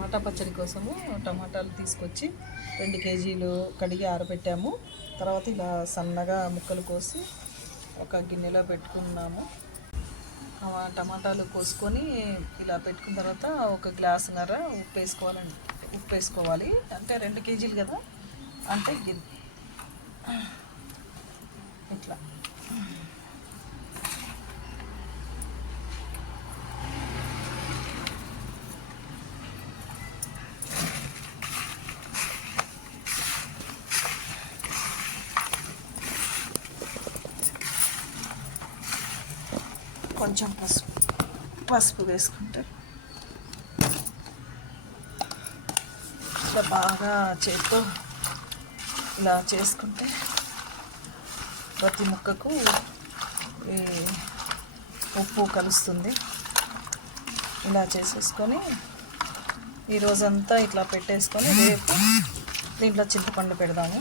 టమాటా పచ్చడి కోసము టమాటాలు తీసుకొచ్చి 2 కేజీలు కడిగి ఆరబెట్టాము. తర్వాత ఇలా సన్నగా ముక్కలు కోసి ఒక గిన్నెలో పెట్టుకున్నాము. టమాటాలు కోసుకొని ఇలా పెట్టుకున్న తర్వాత ఒక గ్లాసున్నర ఉప్పు వేసుకోవాలి. అంటే 2 కేజీలు కదా, అంటే ఇట్లా కొంచెం పసుపు వేసుకుంటే ఇట్లా బాగా చేత్తో ఇలా చేసుకుంటే ప్రతి ముక్కకు ఈ ఉప్పు కలుస్తుంది. ఇలా చేసేసుకొని ఈరోజంతా ఇట్లా పెట్టేసుకొని రేపు దీంట్లో చింతపండు పెడదాము.